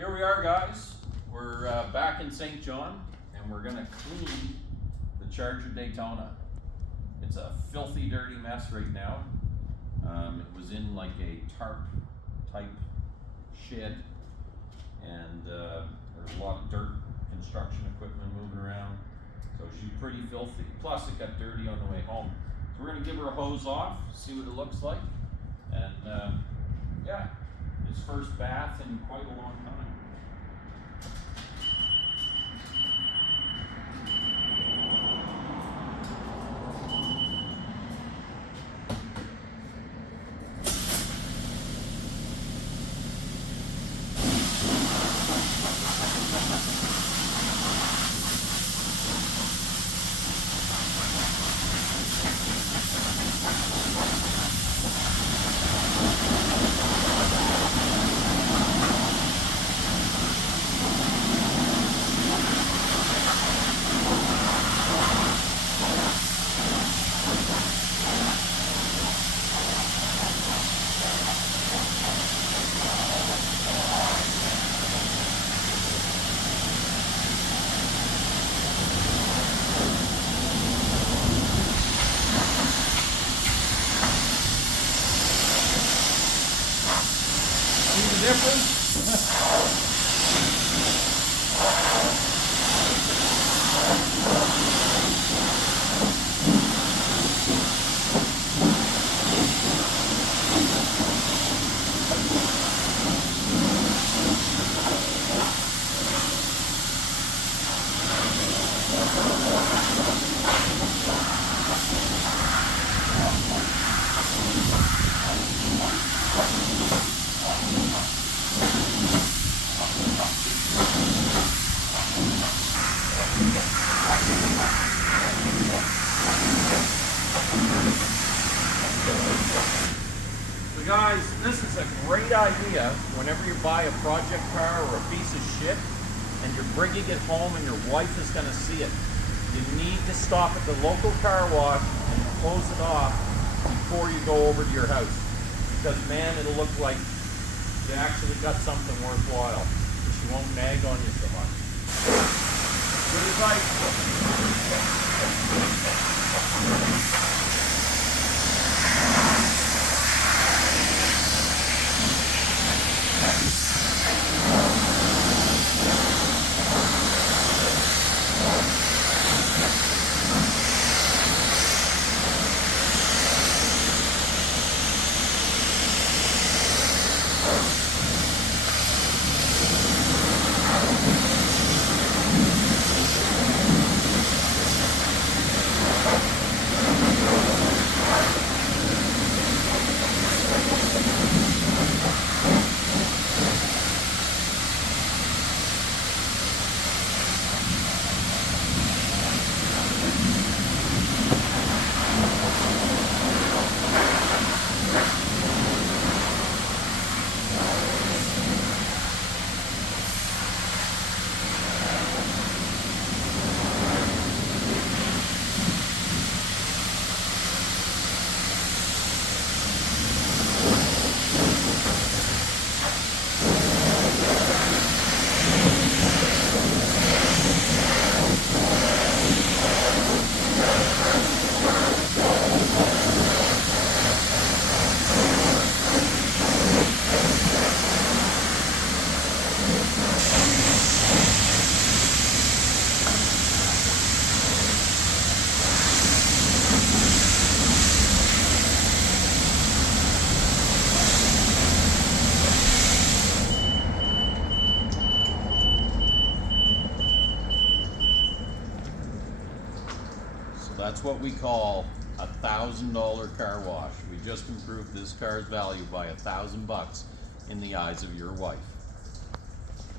Here we are, guys. We're back in St. John, and we're gonna clean the Charger Daytona. It's a filthy, dirty mess right now. It was in like a tarp type shed, and there's a lot of dirt, construction equipment moving around. So she's pretty filthy. Plus it got dirty on the way home. So we're gonna give her a hose off, see what it looks like. And yeah, his first bath in quite a long time. Difference? So guys, this is a great idea whenever you buy a project car or a piece of shit and you're bringing it home and your wife is going to see it. You need to stop at the local car wash and close it off before you go over to your house. Because man, it'll look like you actually got something worthwhile. She won't nag on you so much. Good advice. That's what we call a $1,000 car wash. We just improved this car's value by $1,000 in the eyes of your wife.